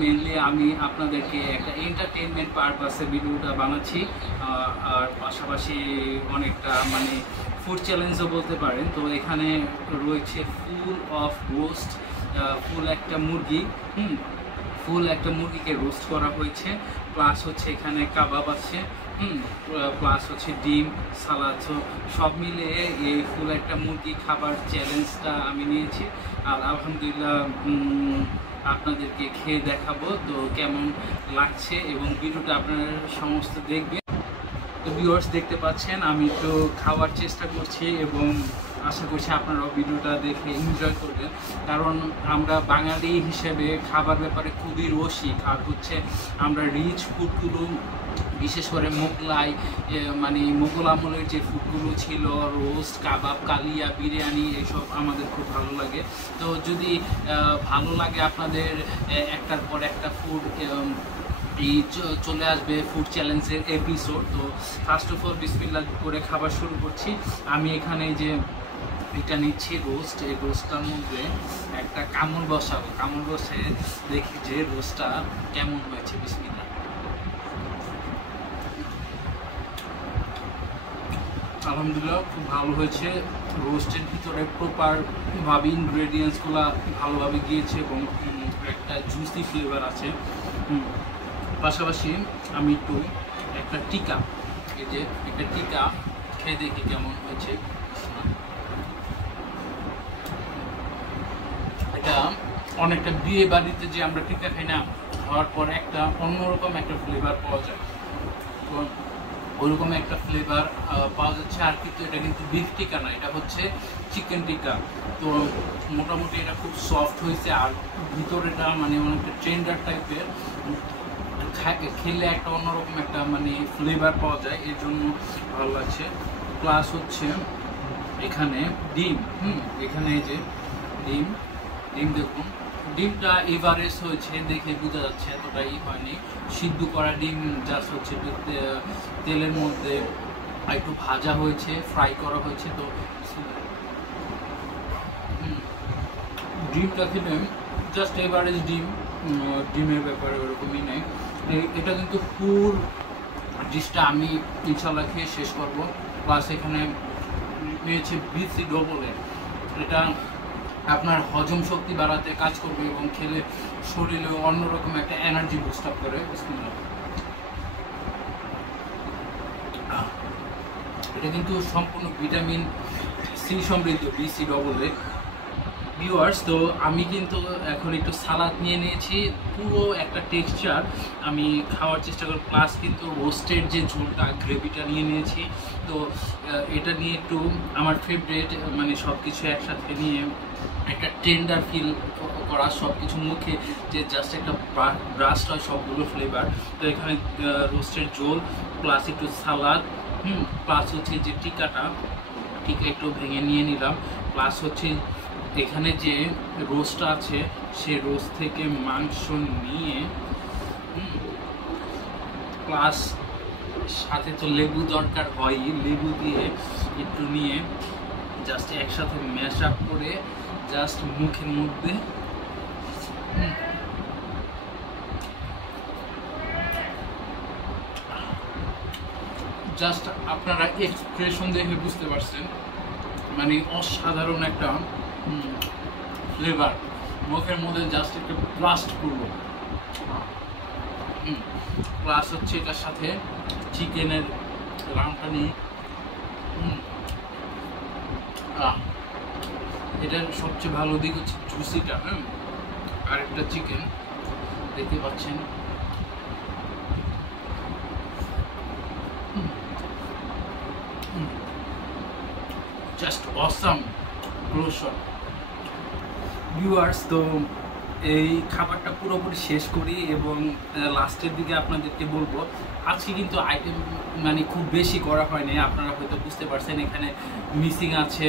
Mainly আমি আপনাদেরকে একটা এন্টারটেইনমেন্ট পারপাসে ভিডিওটা বানাচ্ছি, আর পাশাপাশি অনেকটা মানে ফুড চ্যালেঞ্জও বলতে পারেন। তো এখানে রয়েছে ফুল অফ রোস্ট, ফুল একটা মুরগি, ফুল একটা মুরগিকে রোস্ট করা হয়েছে, প্লাস হচ্ছে এখানে কাবাব আছে, প্লাস হচ্ছে ডিম, সালাদ। সব মিলে এই ফুল একটা মুরগি খাবার চ্যালেঞ্জটা আমি নিয়েছি, আর আলহামদুলিল্লাহ আপনাদেরকে খেয়ে দেখাবো তো কেমন লাগছে, এবং ভিডিওটা আপনারা সমস্ত দেখবেন। তো ভিউয়ার্স দেখতে পাচ্ছেন আমি তো খাওয়ার চেষ্টা করছি, এবং আশা করছি আপনারাও ভিডিওটা দেখে এনজয় করবেন, কারণ আমরা বাঙালি হিসেবে খাবার ব্যাপারে খুবই রসিক। আর হচ্ছে আমরা রিচ ফুডগুলো, বিশেষ করে মোগলাই মানে মোগল আমলের যে ফুডগুলো ছিল, রোস্ট, কাবাব, কালিয়া, বিরিয়ানি, এইসব আমাদের খুব ভালো লাগে। তো যদি ভালো লাগে আপনাদের একটার পর একটা ফুড এই চলে আসবে ফুড চ্যালেঞ্জের এপিসোড। তো ফার্স্ট অফ অল বিসমিল্লাহ করে খাবার শুরু করছি। আমি এখানে যে এটা নিচ্ছি রোস্ট, এই রোস্টটার মধ্যে একটা কামড় বসাবো, কামড় বসে দেখি যে রোস্টটা কেমন হয়েছে। বিসমিল্লাহ। আলহামদুলিল্লাহ খুব ভালো হয়েছে। রোস্টের ভিতরে প্রপারভাবে ইনগ্রেডিয়েন্টসগুলো ভালোভাবে গিয়েছে, এবং একটা জুসি ফ্লেভার আছে। পাশাপাশি আমি একটু একটা টিকা, এই যে একটা টিকা খেয়ে দেখি কেমন হয়েছে। এটা অনেকটা বিয়ে বাড়িতে যে আমরা টিকা খাই না, খাওয়ার পর একটা অন্যরকম একটা ফ্লেভার পাওয়া যায়, তো ওইরকম একটা ফ্লেভার পাওয়া যাচ্ছে। আর কিন্তু এটা কিন্তু বিফ টিকা না, এটা হচ্ছে চিকেন টিকা। তো মোটামুটি এটা খুব সফট হয়েছে, আর ভিতরেটা মানে অনেকটা টেন্ডার টাইপের, খেলে একটা অন্যরকম একটা মানে ফ্লেভার পাওয়া যায়, এর জন্য ভালো লাগছে। প্লাস হচ্ছে এখানে ডিম, এখানে এই যে ডিম, দেখুন ডিমটা এভারেস্ট হয়েছে, দেখে বোঝা যাচ্ছে এতটাই হয়নি। সিদ্ধ করা ডিম জাস্ট হচ্ছে তেলের মধ্যে একটু ভাজা হয়েছে, ফ্রাই করা হয়েছে। তো ডিমটা খেলে জাস্ট এভারেস্ট ডিমের ব্যাপারে ওরকমই নেই। এটা কিন্তু ফুল ডিশটা আমি ইনশাল্লাহ খেয়ে শেষ করবো। প্লাস এখানে নিয়েছে বিসি ডবলের, এটা আপনার হজম শক্তি বাড়াতে কাজ করবে, এবং খেলে শরীরে অন্যরকম একটা এনার্জি বুস্ট আপ করে। এটা কিন্তু সম্পূর্ণ ভিটামিন সি সমৃদ্ধ, বিসি ডবলের। ভিউয়ার্স, তো আমি কিন্তু এখন একটু সালাদ নিয়ে নিয়েছি, পুরো একটা টেক্সচার আমি খাওয়ার চেষ্টা করি। প্লাস কিন্তু রোস্টেড যে ঝোলটা, গ্রেভিটা নিয়ে নিয়েছি। তো এটা নিয়ে একটু আমার ফেভারিট, মানে সব কিছু একসাথে নিয়ে একটা টেন্ডার ফিল করা, সব কিছু মুখে যে জাস্ট একটা ব্রাস্ট হয় সবগুলো ফ্লেভার। তো এখানে রোস্টেড ঝোল, প্লাস একটু সালাদ, প্লাস হচ্ছে যে টিকা একটু ভেঙে নিয়ে নিলাম, প্লাস হচ্ছে এখানে যে রোস্টটা আছে সেই রোস্ট থেকে মাংস নিয়ে, প্লাস সাথে তো লেবু দরকার হয়, লেবু দিয়ে একটু নিয়ে জাস্ট একসাথে ম্যাশ আপ করে জাস্ট মুখের মধ্যে জাস্ট আপনারা এক্সপ্রেশন দেখে বুঝতে পারছেন, মানে অসাধারণ একটা ফ্লেভার মুখের মধ্যে জাস্ট একটা ব্লাস্ট করবো। প্লাস হচ্ছে এটার সাথে চিকেনের রামটা নিয়ে, এটার সবচেয়ে ভালো দিক হচ্ছে জুসিটা। আর একটা চিকেন দেখতে পাচ্ছেন, জাস্ট অসাম গ্লোশন। ভিউয়ার্স, তো এই খাবারটা পুরোপুরি শেষ করি, এবং লাস্টের দিকে আপনাদেরকে বলবো আজকে কিন্তু আইটেম মানে খুব বেশি করা হয়নি, আপনারা হয়তো বুঝতে পারছেন। এখানে মিসিং আছে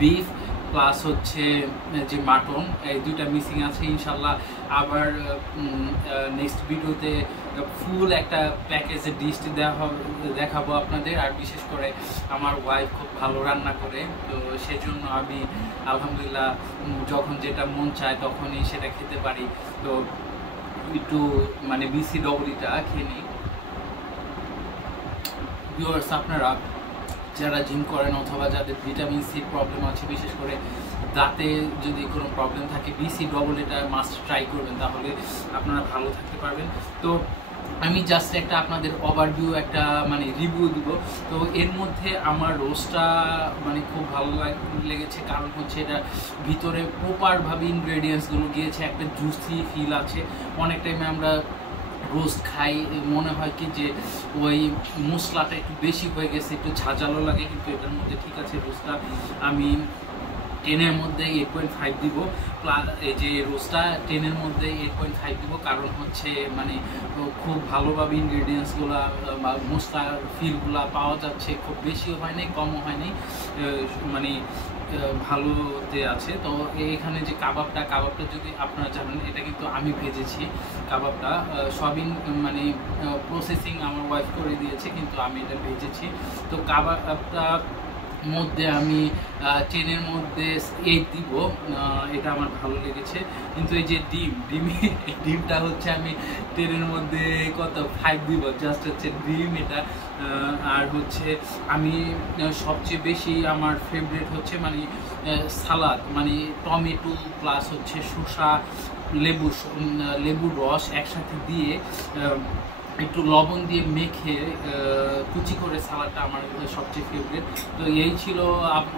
বিফ, প্লাস হচ্ছে যে মাটন, এই দুইটা মিসিং আছে। ইনশাল্লাহ আবার নেক্সট ভিডিওতে ফুল একটা প্যাকেজের ডিশটি দেখাবো আপনাদের। আর বিশেষ করে আমার ওয়াইফ খুব ভালো রান্না করে, তো সেজন্য আমি আলহামদুলিল্লাহ যখন যেটা মন চায় তখনই সেটা খেতে পারি। তো একটু মানে বিসি ডবলটা খেয়ে নিই। ভিউয়ার্স, আপনারা যারা জিম করেন অথবা যাদের ভিটামিন সি প্রবলেম আছে, বিশেষ করে দাঁতে যদি কোনো প্রবলেম থাকে, বিসি ডবল এটা মাস্ট ট্রাই করবেন, তাহলে আপনারা ভালো থাকতে পারবেন। তো আমি জাস্ট একটা আপনাদের ওভারভিউ একটা মানে রিভিউ দিব। তো এর মধ্যে আমার রোস্টটা মানে খুব ভালো লেগেছে, কারণ হচ্ছে এটা ভিতরে প্রপারভাবে ইনগ্রেডিয়েন্টসগুলো গিয়েছে, একটা জুসি ফিল আছে। অনেক টাইমে আমরা রোস্ট খাই, মনে হয় কি যে ওই মশলাটা একটু বেশি হয়ে গেছে, একটু ঝাঁঝালো লাগে, কিন্তু এটার মধ্যে ঠিক আছে। রোস্টটা আমি 10-এর মধ্যে 8.5 দিব, প্লাস এই যে রোস্টটা 10-এর মধ্যে 8.5 দিব, কারণ হচ্ছে মানে খুব ভালোভাবে ইনগ্রেডিয়েন্টসগুলো বা মশলার ফিলগুলো পাওয়া যাচ্ছে, খুব বেশিও হয় নাই কমও হয় নাই, মানে ভালোতে আছে। তো এখানে যে কাবাবটা যদি আপনারা জানেন, এটা কিন্তু আমি ভেজেছি কাবাবটা, সবই মানে প্রসেসিং আমার ওয়াইফ করে দিয়েছে, কিন্তু আমি এটা ভেজেছি। তো কাবাবটা মধ্যে আমি 10-এর মধ্যে 8 দিব, এটা আমার ভালো লেগেছে। কিন্তু এই যে ডিমটা হচ্ছে আমি 10-এর মধ্যে 5 দিব, জাস্ট হচ্ছে ডিম এটা। আর হচ্ছে আমি সবচেয়ে বেশি আমার ফেভারিট হচ্ছে মানে সালাদ, মানে টমেটো প্লাস হচ্ছে শসা, লেবুর রস একসাথে দিয়ে একটু লবণ দিয়ে মেখে কুচি করে সালাডটা আমার সবচেয়ে ফেভারিট। তো এই ছিল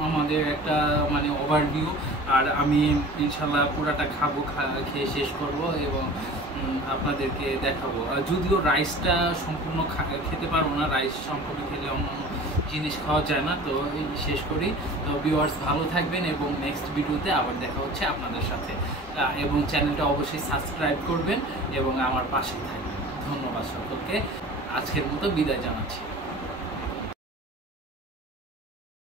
আমাদের একটা মানে ওভারভিউ, আর আমি ইনশাল্লাহ পুরাটা খাবো, খেয়ে শেষ করব এবং আপনাদেরকে দেখাবো। যদিও রাইসটা সম্পূর্ণ খেতে পারবো না, রাইস সম্পূর্ণ খেলে অন্য জিনিস খাওয়া যায় না। তো শেষ করি। তো ভিউয়ার্স, ভালো থাকবেন এবং নেক্সট ভিডিওতে আবার দেখা হচ্ছে আপনাদের সাথে, এবং চ্যানেলটা অবশ্যই সাবস্ক্রাইব করবেন এবং আমার পাশে থাকবেন। ধন্যবাদ সকলকে, আজকের মতো বিদায় জানাচ্ছি।